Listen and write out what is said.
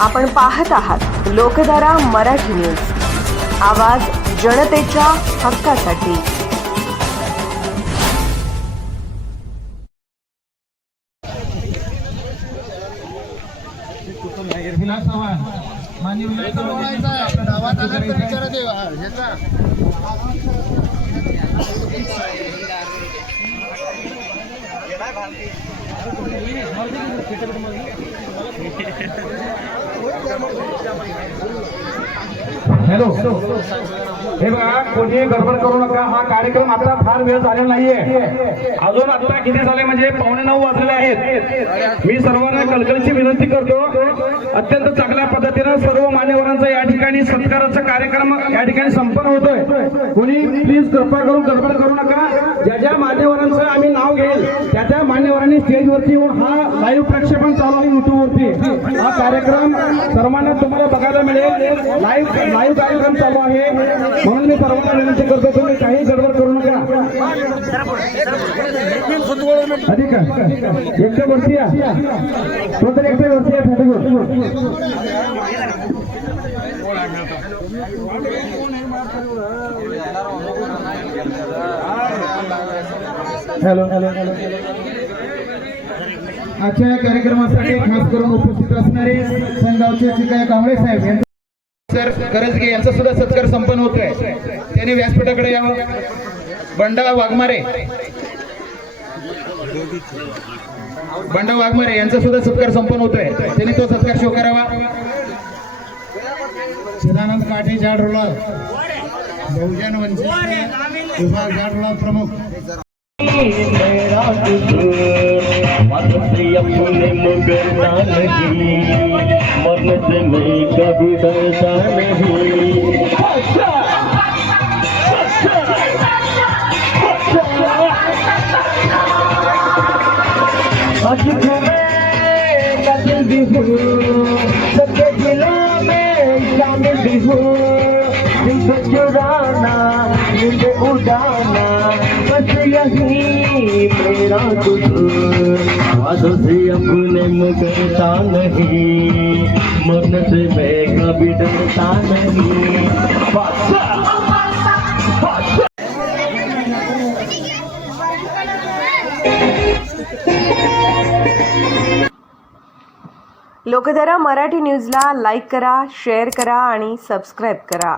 आपण पाहत आहात लोकधारा मराठी न्यूज, आवाज जनतेच्या हक्कासाठी। हॅलो, हे बघा, कोणी गडबड करू नका। हा कार्यक्रम आता फार वेळ झालेला नाहीये। अजून आता किती झाले म्हणजे 8:45 वाजलेले आहेत। मी सर्वांना कळकळीची विनंती करतो, अत्यंत चांगल्या पद्धतीने सर्व मान्यवरांचा या ठिकाणी सत्काराचा कार्यक्रम या ठिकाणी संपन्न होतोय। कोणी प्लीज कृपा करून गडबड करू नका। ज्या ज्या मान्यवरांचं आम्ही नाव घेईल त्या मान्यवरांनी स्टेजवरती येऊन हा लाईव्ह प्रक्षेपण चालू आहे युट्यूबवरती। हा कार्यक्रम सर्वांना तुम्हाला बघायला मिळेल। लाईव्ह कार्यक्रम चालू आहे, म्हणून मी सर्वांना विनंती करतो, तुम्ही काही गडबड करू नका। अधिक एकट्या वरती या, तो तर एकट्या वरती या। हॅलो, आजच्या या कार्यक्रमासाठी खास करून उपस्थित असणारे संगावचे चिकाय कांबळे साहेब सर करंजगे यांचा सुद्धा सत्कार संपन्न होतोय। त्यांनी व्यासपीठाकडे यावं। बंडा वाघमारे यांचा सुद्धा सत्कार संपन्न होतोय, त्यांनी तो सत्कार स्वीकारावा। सदानंद काठे जाडरोला बहुजन वंचित विभाग जाडरोला प्रमुख। मेरा से अपने मुगरना नहीं, मरने से मैं कभी डरता नहीं। आज भी हूँ सबके दिलों में शामिल भी हूँ। जिनको चुराना मुझे उड़ाना बस यही मेरा कसूर। वादों से अपने मुकरता नहीं, मरने से मैं कभी डरता नहीं। लोकधारा मराठी न्यूजला लाईक करा, शेअर करा आणि सबस्क्राईब करा।